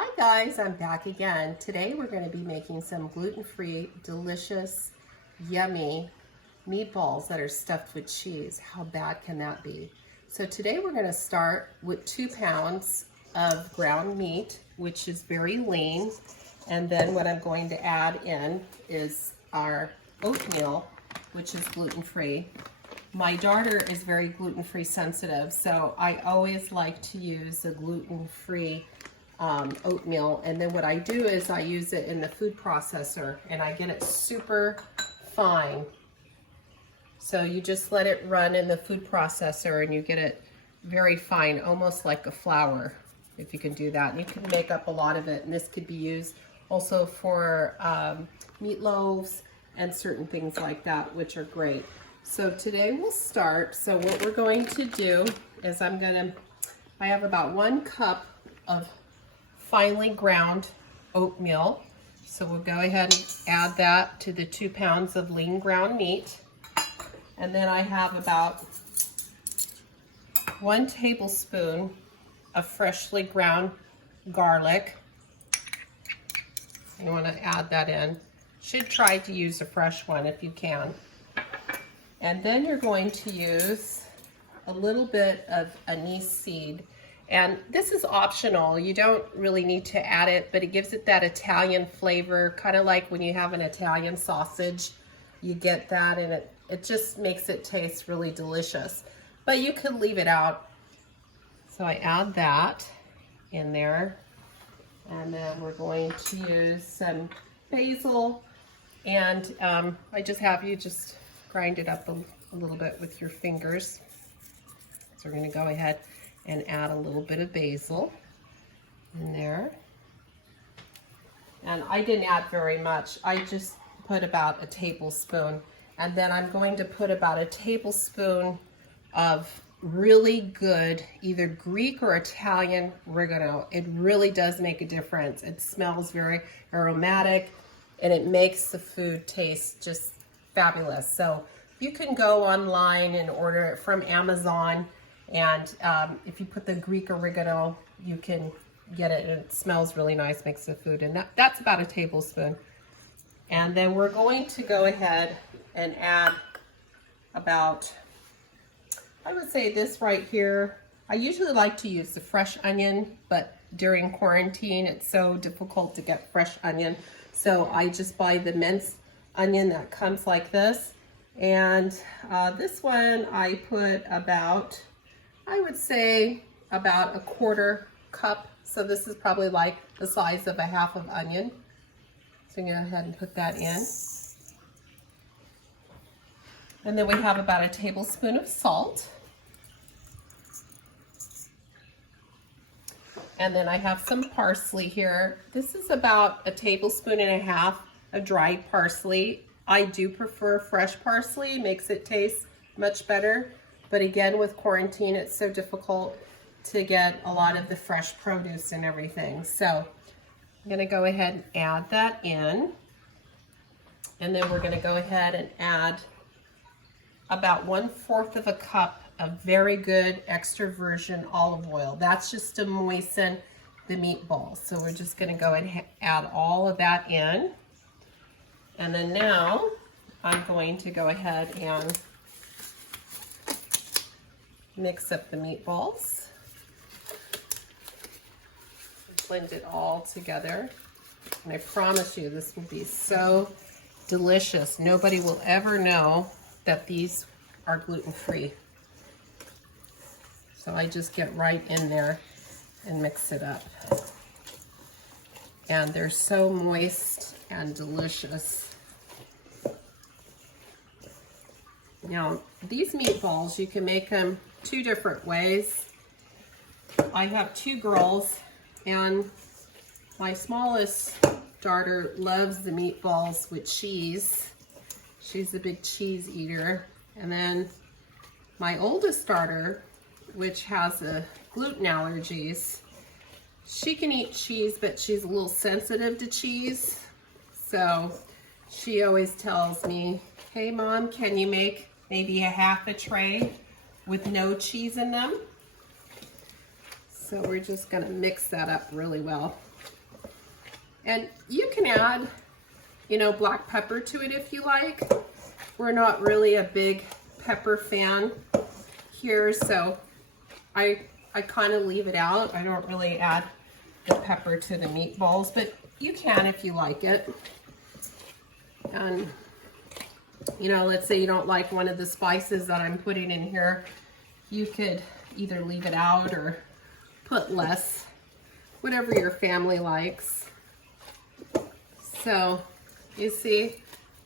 Hi guys, I'm back again. Today we're going to be making some gluten-free, delicious, yummy meatballs that are stuffed with cheese. How bad can that be? So today we're going to start with 2 pounds of ground meat, which is very lean. And then what I'm going to add in is our oatmeal, which is gluten-free. My daughter is very gluten-free sensitive, so I always like to use the gluten-free oatmeal. And then what I do is I use it in the food processor and I get it super fine. So you just let it run in the food processor and you get it very fine, almost like a flour, if you can do that. And you can make up a lot of it, and this could be used also for meatloaves and certain things like that, which are great. So today we'll start. So what we're going to do is I have about 1 cup of finely ground oatmeal. So we'll go ahead and add that to the 2 pounds of lean ground meat. And then I have about 1 tablespoon of freshly ground garlic. You want to add that in. Should try to use a fresh one if you can. And then you're going to use a little bit of anise seed. And this is optional. You don't really need to add it, but it gives it that Italian flavor, kind of like when you have an Italian sausage. You get that, and it just makes it taste really delicious. But you could leave it out. So I add that in there. And then we're going to use some basil. And I just have you just grind it up a little bit with your fingers. So we're going to go ahead and add a little bit of basil in there. And I didn't add very much. I just put about a tablespoon. And then I'm going to put about a tablespoon of really good, either Greek or Italian oregano. It really does make a difference. It smells very aromatic and it makes the food taste just fabulous. So you can go online and order it from Amazon. And if you put the Greek oregano, you can get it, and it smells really nice, makes the food. And that's about a tablespoon. And then we're going to go ahead and add about, I would say this right here. I usually like to use the fresh onion, but during quarantine, it's so difficult to get fresh onion. So I just buy the minced onion that comes like this. And this one I put about, I would say about a 1/4 cup. So this is probably like the size of a half of onion. So I'm going to go ahead and put that in. And then we have about a tablespoon of salt. And then I have some parsley here. This is about a 1.5 tablespoons of dried parsley. I do prefer fresh parsley, it makes it taste much better. But again, with quarantine, it's so difficult to get a lot of the fresh produce and everything. So I'm gonna go ahead and add that in. And then we're gonna go ahead and add about 1/4 cup of very good extra virgin olive oil. That's just to moisten the meatballs. So we're just gonna go and add all of that in. And then now I'm going to go ahead and mix up the meatballs. Blend it all together. And I promise you this will be so delicious. Nobody will ever know that these are gluten-free. So I just get right in there and mix it up. And they're so moist and delicious. Now, these meatballs, you can make them 2 different ways. I have 2 girls, and my smallest daughter loves the meatballs with cheese. She's a big cheese eater. And then my oldest daughter, which has gluten allergies, she can eat cheese, but she's a little sensitive to cheese. So she always tells me, hey Mom, can you make maybe a half a tray with no cheese in them? So we're just gonna mix that up really well. And you can add, you know, black pepper to it if you like. We're not really a big pepper fan here, so I kind of leave it out. I don't really add the pepper to the meatballs, but you can if you like it. And, you know, let's say you don't like one of the spices that I'm putting in here, you could either leave it out or put less, whatever your family likes. So you see,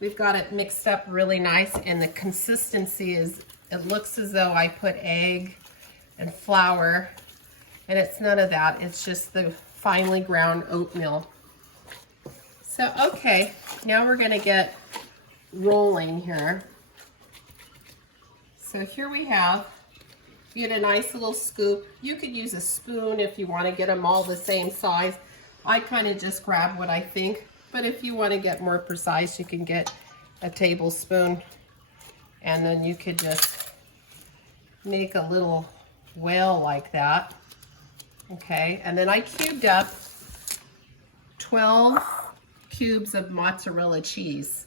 we've got it mixed up really nice, and the consistency is, it looks as though I put egg and flour, and it's none of that. It's just the finely ground oatmeal. So, okay, now we're gonna get rolling here. So here we have, you get a nice little scoop. You could use a spoon if you want to get them all the same size. I kind of just grab what I think, but if you want to get more precise, you can get a tablespoon, and then you could just make a little whale like that. Okay, and then I cubed up 12 cubes of mozzarella cheese.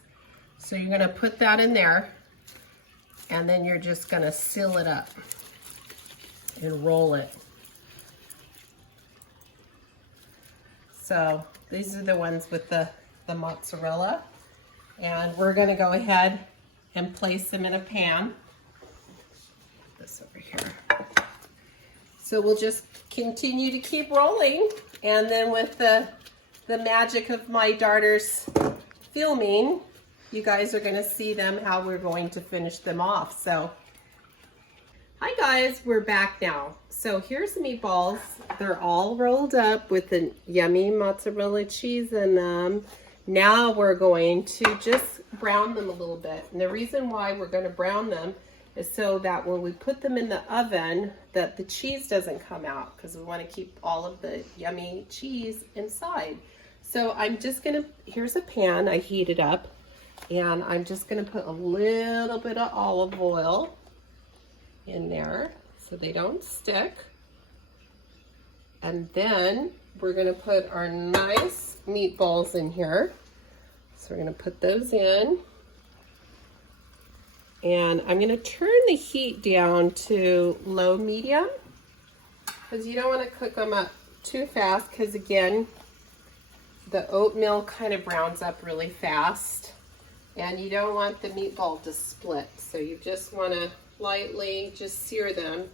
So you're gonna put that in there, and then you're just gonna seal it up and roll it. So these are the ones with the mozzarella, and we're gonna go ahead and place them in a pan. Put this over here. So we'll just continue to keep rolling, and then with the magic of my daughter's filming, you guys are gonna see them, how we're going to finish them off. So, hi guys, we're back now. So here's the meatballs. They're all rolled up with the yummy mozzarella cheese in them. Now we're going to just brown them a little bit. And the reason why we're gonna brown them is so that when we put them in the oven, that the cheese doesn't come out, because we wanna keep all of the yummy cheese inside. So I'm just gonna, here's a pan I heated up, and I'm just gonna put a little bit of olive oil in there so they don't stick. And then we're gonna put our nice meatballs in here. So we're gonna put those in. And I'm gonna turn the heat down to low medium, because you don't wanna cook them up too fast, because again, the oatmeal kind of browns up really fast, and you don't want the meatball to split. So you just wanna lightly just sear them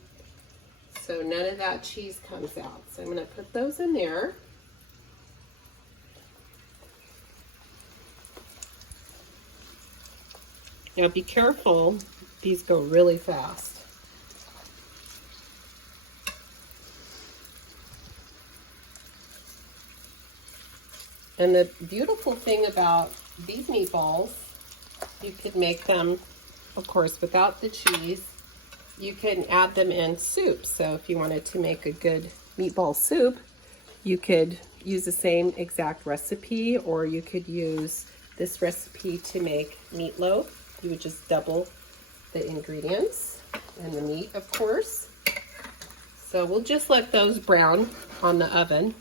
so none of that cheese comes out. So I'm gonna put those in there. Now be careful, these go really fast. And the beautiful thing about these meatballs, you could make them, of course, without the cheese. You can add them in soup. So if you wanted to make a good meatball soup, you could use the same exact recipe, or you could use this recipe to make meatloaf. You would just double the ingredients and the meat, of course. So we'll just let those brown on the oven.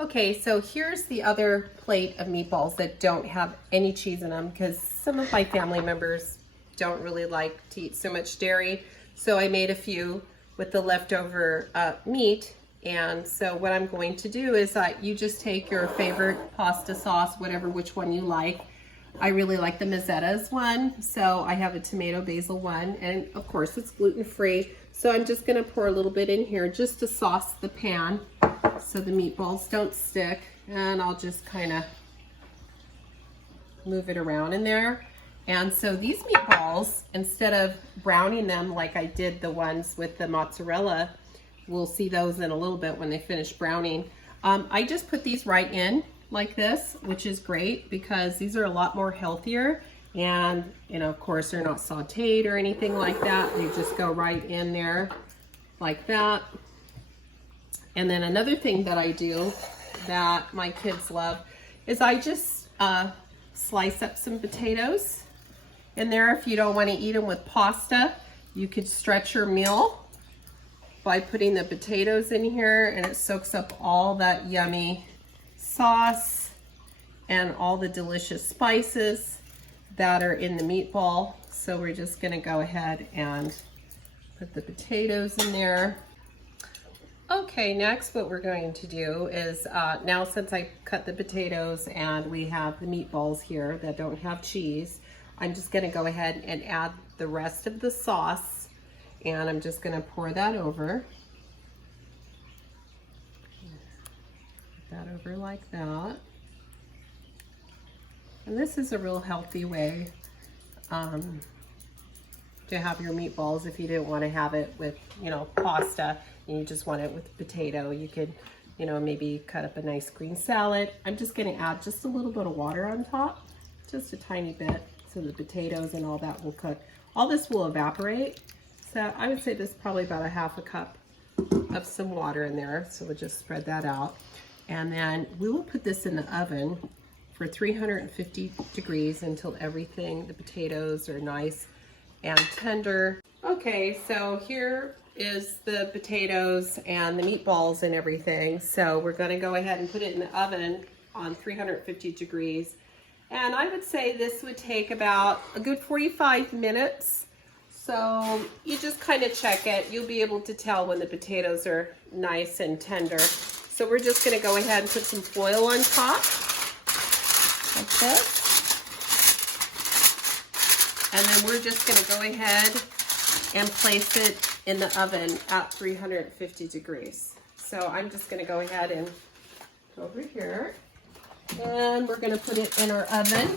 Okay, so here's the other plate of meatballs that don't have any cheese in them, because some of my family members don't really like to eat so much dairy. So I made a few with the leftover meat. And so what I'm going to do is you just take your favorite pasta sauce, whatever, which one you like. I really like the Mozzetta's one, so I have a tomato basil one, and of course it's gluten-free. So I'm just gonna pour a little bit in here just to sauce the pan so the meatballs don't stick, and I'll just kind of move it around in there. And so these meatballs, instead of browning them like I did the ones with the mozzarella, we'll see those in a little bit when they finish browning. I just put these right in like this, which is great because these are a lot more healthier, and you know, of course, they're not sauteed or anything like that. They just go right in there like that. And then another thing that I do that my kids love is I just slice up some potatoes in there. If you don't want to eat them with pasta, you could stretch your meal by putting the potatoes in here, and it soaks up all that yummy sauce and all the delicious spices that are in the meatball. So we're just gonna go ahead and put the potatoes in there. Okay, next what we're going to do is, now since I cut the potatoes and we have the meatballs here that don't have cheese, I'm just gonna go ahead and add the rest of the sauce, and I'm just gonna pour that over. Put that over like that. And this is a real healthy way to have your meatballs if you didn't want to have it with, you know, pasta and you just want it with potato. You could, you know, maybe cut up a nice green salad. I'm just going to add just a little bit of water on top, just a tiny bit, so the potatoes and all that will cook. All this will evaporate. So I would say there's probably about a half a cup of some water in there. So we'll just spread that out. And then we will put this in the oven for 350 degrees until everything, the potatoes are nice and tender. Okay, so here is the potatoes and the meatballs and everything. So we're gonna go ahead and put it in the oven on 350 degrees. And I would say this would take about a good 45 minutes. So you just kind of check it. You'll be able to tell when the potatoes are nice and tender. So we're just gonna go ahead and put some foil on top, like this. And then we're just gonna go ahead and place it in the oven at 350 degrees. So I'm just gonna go ahead and go over here, and we're gonna put it in our oven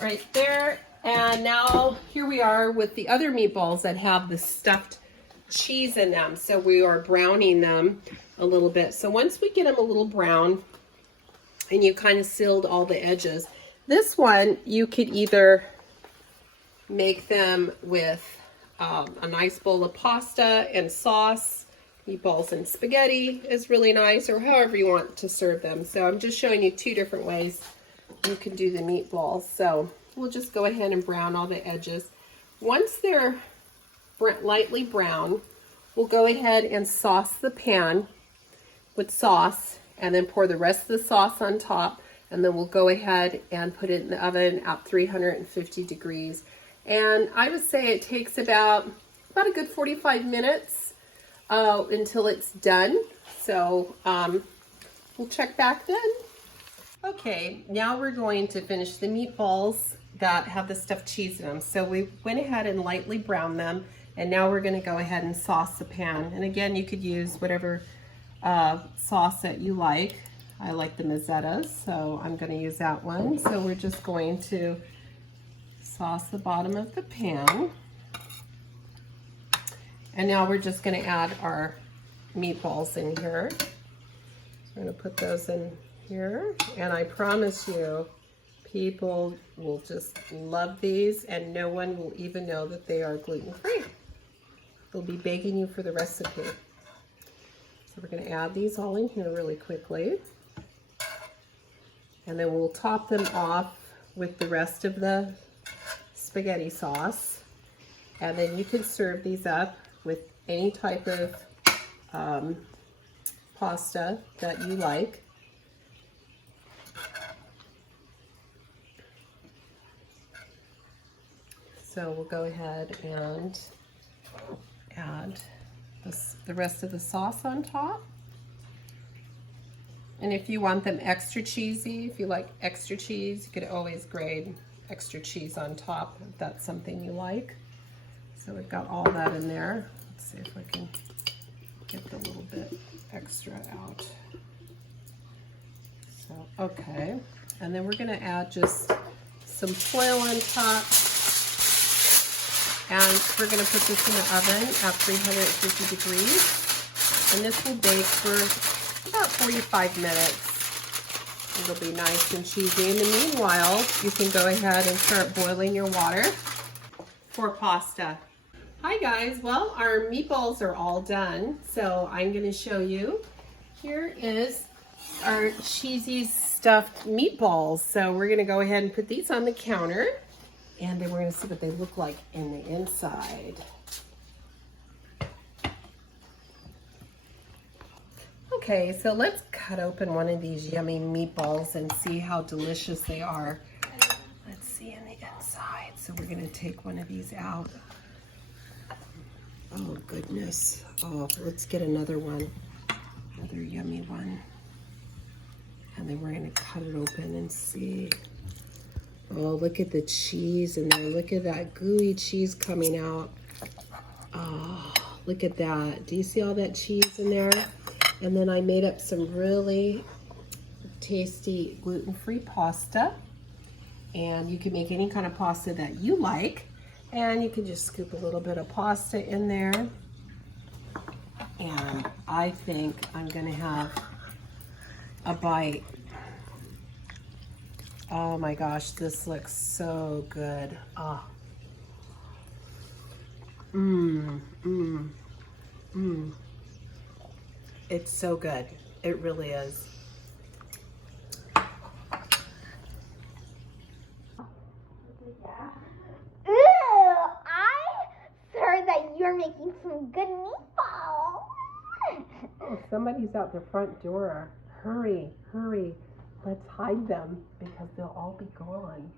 right there. And now here we are with the other meatballs that have the stuffed cheese in them. So we are browning them a little bit. So once we get them a little brown and you kind of sealed all the edges, this one you could either make them with a nice bowl of pasta and sauce. Meatballs and spaghetti is really nice, or however you want to serve them. So I'm just showing you two different ways you can do the meatballs. So we'll just go ahead and brown all the edges. Once they're lightly brown, we'll go ahead and sauce the pan with sauce, and then pour the rest of the sauce on top, and then we'll go ahead and put it in the oven at 350 degrees. And I would say it takes about a good 45 minutes until it's done. So we'll check back then. Okay, now we're going to finish the meatballs that have the stuffed cheese in them. So we went ahead and lightly browned them, and now we're gonna go ahead and sauce the pan. And again, you could use whatever sauce that you like. I like the Mozzarella, so I'm gonna use that one. So we're just going to sauce the bottom of the pan. And now we're just gonna add our meatballs in here. So we're gonna put those in here. And I promise you, people will just love these, and no one will even know that they are gluten-free. They'll be begging you for the recipe. So we're gonna add these all in here really quickly. And then we'll top them off with the rest of the spaghetti sauce. And then you can serve these up with any type of pasta that you like. So we'll go ahead and add the rest of the sauce on top. And if you want them extra cheesy, if you like extra cheese, you could always grate extra cheese on top if that's something you like. So we've got all that in there. Let's see if I can get the little bit extra out. So, okay. And then we're gonna add just some foil on top. And we're gonna put this in the oven at 350 degrees. And this will bake for about 45 minutes. It'll be nice and cheesy. In the meanwhile, you can go ahead and start boiling your water for pasta. Hi guys, well, our meatballs are all done. So I'm gonna show you. Here is our cheesy stuffed meatballs. So we're gonna go ahead and put these on the counter, and then we're gonna see what they look like in the inside. Okay, so let's cut open one of these yummy meatballs and see how delicious they are. Let's see in the inside. So we're gonna take one of these out. Oh goodness. Oh, let's get another one. Another yummy one. And then we're gonna cut it open and see. Oh, look at the cheese in there. Look at that gooey cheese coming out. Oh, look at that. Do you see all that cheese in there? And then I made up some really tasty gluten-free pasta. And you can make any kind of pasta that you like. And you can just scoop a little bit of pasta in there. And I think I'm gonna have a bite. Oh my gosh, this looks so good. Oh. It's so good. It really is. Ooh, I heard that you're making some good meatballs. Oh, somebody's out the front door. Hurry, hurry. Let's hide them because they'll all be gone.